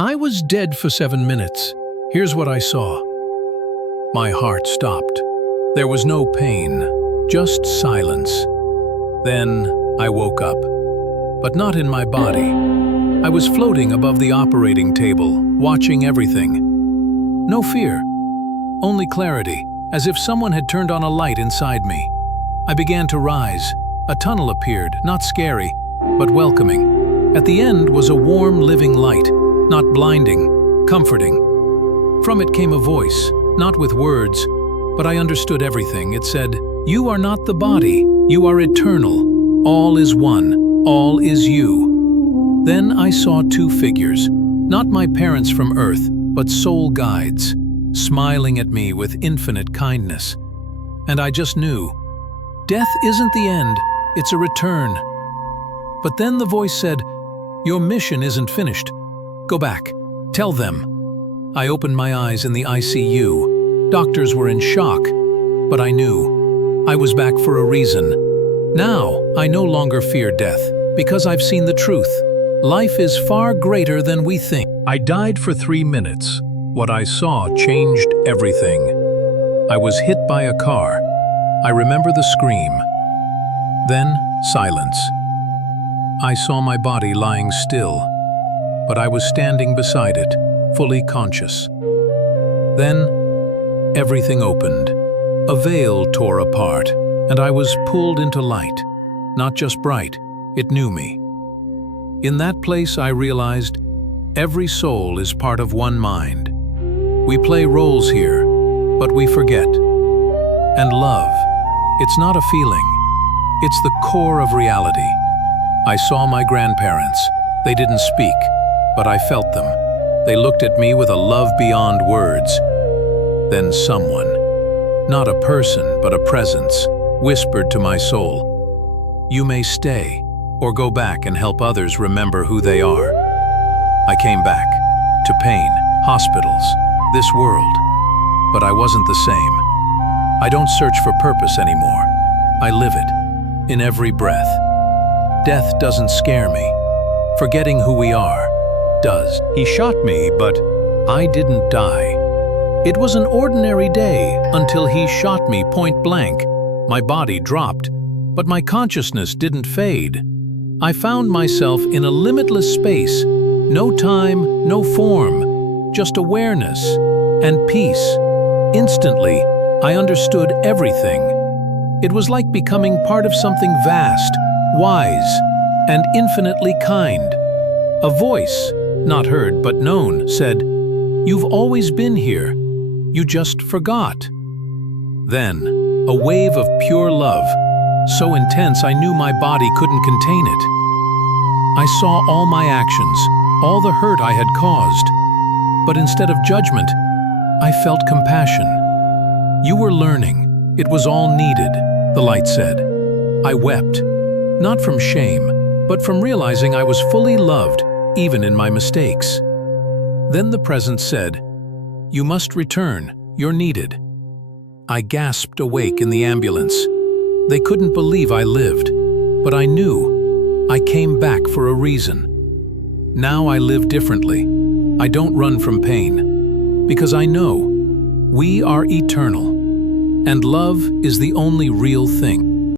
I was dead for 7 minutes. Here's what I saw. My heart stopped. There was no pain, just silence. Then I woke up, but not in my body. I was floating above the operating table, watching everything. No fear, only clarity, as if someone had turned on a light inside me. I began to rise. A tunnel appeared, not scary, but welcoming. At the end was a warm, living light, not blinding, comforting. From it came a voice, not with words, but I understood everything. It said, "You are not the body, you are eternal. All is one, all is you." Then I saw 2 figures, not my parents from Earth, but soul guides, smiling at me with infinite kindness. And I just knew, death isn't the end, it's a return. But then the voice said, "Your mission isn't finished. Go back, tell them." I opened my eyes in the ICU. Doctors were in shock, but I knew. I was back for a reason. Now, I no longer fear death, because I've seen the truth. Life is far greater than we think. I died for 3 minutes. What I saw changed everything. I was hit by a car. I remember the scream. Then, silence. I saw my body lying still, but I was standing beside it, fully conscious. Then, everything opened. A veil tore apart, and I was pulled into light. Not just bright, it knew me. In that place I realized, every soul is part of one mind. We play roles here, but we forget. And love, it's not a feeling, it's the core of reality. I saw my grandparents. They didn't speak, but I felt them. They looked at me with a love beyond words. Then someone, not a person but a presence, whispered to my soul, "You may stay, or go back and help others remember who they are." I came back, to pain, hospitals, this world. But I wasn't the same. I don't search for purpose anymore. I live it, in every breath. Death doesn't scare me. Forgetting who we are does. He shot me, but I didn't die. It was an ordinary day until he shot me point blank. My body dropped, but my consciousness didn't fade. I found myself in a limitless space, no time, no form, just awareness and peace. Instantly, I understood everything. It was like becoming part of something vast, wise, and infinitely kind. A voice, not heard but known, said, "You've always been here. You just forgot." Then, a wave of pure love, so intense I knew my body couldn't contain it. I saw all my actions, all the hurt I had caused. But instead of judgment, I felt compassion. "You were learning. It was all needed," the light said. I wept, not from shame, but from realizing I was fully loved, even in my mistakes. Then the presence said, "You must return. You're needed." I gasped awake in the ambulance. They couldn't believe I lived, but I knew. I came back for a reason. Now I live differently. I don't run from pain, because I know we are eternal, and love is the only real thing.